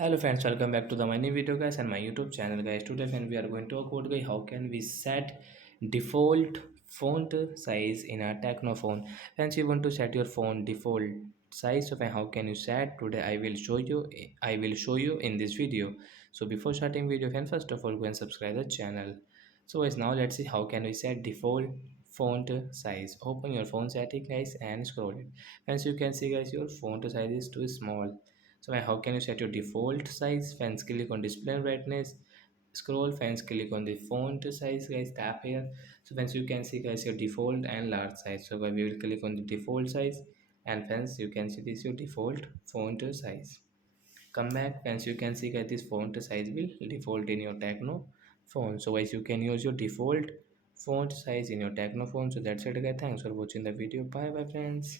Hello friends, welcome back to the my new video guys and my YouTube channel guys. Today friend we are going to talk about guys how can we set default font size in a Tecno phone. Friends, you want to set your phone default size. So friend, how can you set? Today I will show you in this video. So before starting video, friend, first of all go and subscribe the channel. So guys, now let's see how can we set default font size. Open your phone setting guys and scroll it. Friends, you can see guys your font size is too small. So how can you set your default size? Fans click on display brightness. Scroll fans click on the font size guys, tap here. So fans you can see guys your default and large size. So we will click on the default size and fans you can see this your default font size. Come back fans you can see guys this font size will default in your Tecno phone. So guys you can use your default font size in your Tecno phone. So that's it guys. Thanks for watching the video. Bye bye friends.